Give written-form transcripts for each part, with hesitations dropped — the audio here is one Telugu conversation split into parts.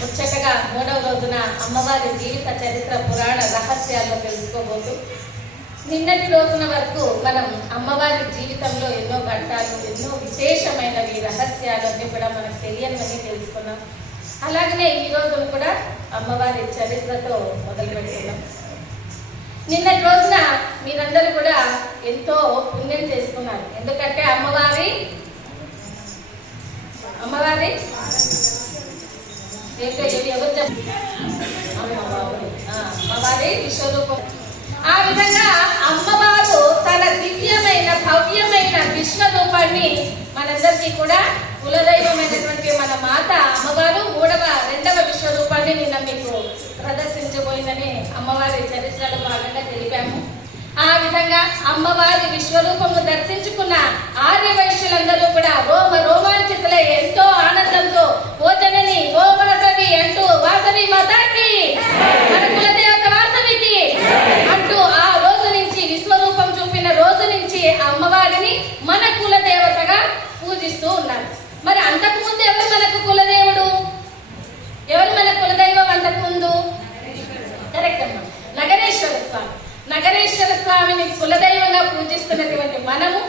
ముచ్చటగా 3వ రోజున అమ్మవారి జీవిత చరిత్ర పురాణ రహస్యాల్లో తెలుసుకోబోతూ నిన్నటి రోజున వరకు మనం అమ్మవారి జీవితంలో ఎన్నో ఘట్టాలు, ఎన్నో విశేషమైనవి రహస్యాలన్నీ కూడా మనకు తెలియనివన్నీ తెలుసుకున్నాం. అలాగనే ఈ రోజును కూడా అమ్మవారి చరిత్రతో మొదలు పెట్టుకున్నాం. నిన్నటి రోజున మీరందరూ కూడా ఎంతో పుణ్యం చేసుకున్నారు. ఎందుకంటే అమ్మవారి ఎవరు అమ్మవారి విశ్వరూపం. ఆ విధంగా అమ్మవారు తన దివ్యమైన భవ్యమైన విశ్వరూపాన్ని మనందరికీ కూడా కులదైవమైనటువంటి మన మాత అమ్మవారు రెండవ విశ్వరూపాన్ని నిన్న మీకు ప్రదర్శించబోయిందని అమ్మవారి చరిత్రలో భాగంగా తెలిపాము. ఆ విధంగా అమ్మవారి విశ్వరూపము దర్శించుకున్న ఆర్యవైశ్యులందరూ కూడా రోమాంచితులై ఎంతో ఆనందంతో ఓ జనని ఓ వాసవి అంటూ వాసవి మాతాకి మన కులదేవత వాసవికి అంటూ ఆ రోజు నుంచి విశ్వరూపం చూపిన రోజు నుంచి అమ్మవారిని మన కులదేవతగా పూజిస్తూ ఉన్నారు. మరి అంతకుముందు ఎవరు మనకు కులదేవుడు, ఎవరు మన కులదైవం? అంతకుముందు కరెక్ట్ అమ్మా, నగరేశ్వర స్వామి. నగరేశ్వర స్వామిని కులదైవంగా పూజిస్తున్నటువంటి మనము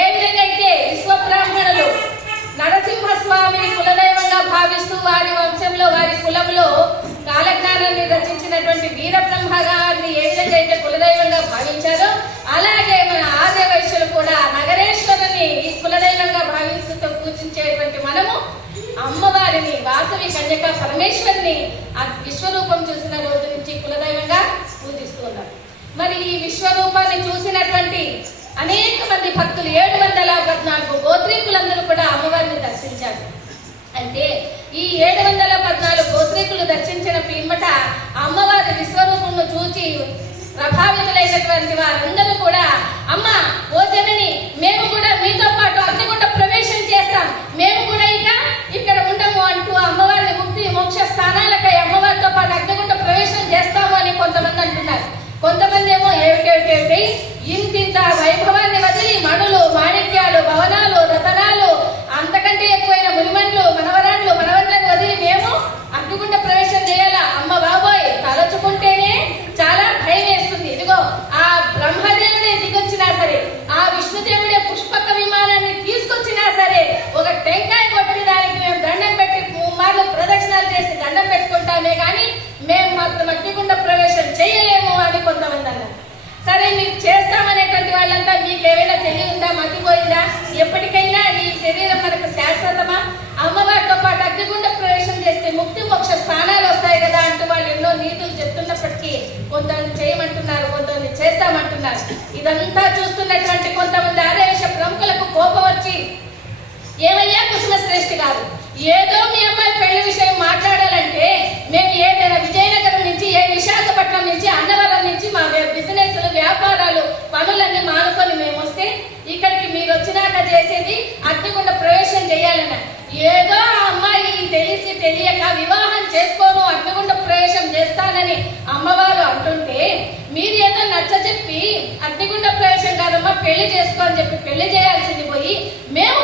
ఏ విధంగా అయితే విశ్వబ్రాహ్మణులు నరసింహస్వామిని కులదైవంగా భావిస్తూ వారి వంశంలో వారి కులంలో కాలజ్ఞానాన్ని రచించినటువంటి వీరబ్రహ్మ గారిని ఏ విధంగా అయితే కులదైవంగా భావించారో అలాగే మన ఆర్యవైశ్యులు కూడా నగరేశ్వరుని కులదైవంగా భావిస్తూ పూజించేటువంటి మనము అమ్మవారిని వాసవి కన్యక పరమేశ్వరిని ఆ విశ్వరూపం చూసిన రోజు నుంచి కులదైవంగా పూజిస్తూ ఉన్నారు. మరి ఈ విశ్వరూపాన్ని చూసినటువంటి అనేక మంది భక్తులు 714 గోత్రీకులందరూ కూడా అమ్మవారిని దర్శించారు. అయితే ఈ 714 గోత్రీకులు దర్శించిన పిమ్మట అమ్మవారి విశ్వరూపంను చూచి ప్రభావితులైనటువంటి వారందరూ కూడా అమ్మ ఓ జనని, మేము కూడా మీతో పాటు అగ్నిగుండ ప్రవేశం చేస్తాం, మేము కూడా ఇక్కడ ఉండము అంటూ అమ్మవారిని ముక్తి మోక్ష స్థానాలకై అమ్మవారితో పాటు అగ్నిగుండ ప్రవేశం చేస్తాము అని కొంతమంది అంటున్నారు. కొంతమంది ఏమో ఏమిటి ఇంతింత వైభవాన్ని వదిలి మణులు, మాణిక్యాలు, భవనాలు, రతనాలు, అంతకంటే ఎక్కువైన మునిమన్లు, మనవరాలను వదిలి మేము అగ్నిగుండ ప్రవేశం చేయాలా? అమ్మ బాబోయ్, తలచుకుంటేనే చాలా భయం వేస్తుంది. ఇదిగో ఆ బ్రహ్మదేవుడే దిగొచ్చినా సరే, ఆ విష్ణుదేవుడే పుష్పక విమానాన్ని తీసుకొచ్చినా సరే, ఒక టెంకాయ కొట్టి దానికి మేము దండం పెట్టి 3 మార్లు ప్రదక్షిణాలు చేసి దండం పెట్టుకుంటామే కానీ మేము మాత్రం అగ్నిగుండ ప్రవేశం చేయలేము అని కొంతమంది అన్నారు. సరే, మీరు చేస్తామనేటువంటి వాళ్ళంతా మీకు ఏమైనా తెలియదా, మతిపోయిందా? ఎప్పటికైనా ఈ శరీరం మనకు శాశ్వతమా? అమ్మవారితో పాటు అగ్నిగుండ ప్రవేశం చేస్తే ముక్తి మోక్ష స్థానాలు వస్తాయి కదా అంటూ వాళ్ళు ఎన్నో నీతులు చెప్తున్నప్పటికీ కొంతమంది చేయమంటున్నారు, కొంతమంది చేస్తామంటున్నారు. ఇదంతా చూస్తున్నటువంటి కొంతమంది ఆర్యవైశ్య ప్రముఖులకు కోపం వచ్చి, ఏమయ్యా కుసుమ శ్రేష్ఠి గారు, ఏదో మీ అమ్మాయి పెళ్లి విషయం మాట్లాడాలంటే మేము ఏదైనా విజయనగరం నుంచి, విశాఖపట్నం నుంచి, అన్నవరం నుంచి మా బిజినెస్ వ్యాపారాలు పనులన్నీ మానుకొని మేము వస్తే ఇక్కడికి మీరు వచ్చినాక చేసేది అగ్నిగుండ ప్రవేశం చేయాలన్న. ఏదో ఆ అమ్మాయి తెలిసి తెలియక వివాహం చేసుకోను అగ్నిగుండ ప్రవేశం చేస్తానని అమ్మవారు అంటుంటే మీరు ఏదో నచ్చ చెప్పి అగ్నిగుండ ప్రవేశం కాదమ్మా పెళ్లి చేసుకో అని చెప్పి పెళ్లి చేయాల్సింది పోయి మేము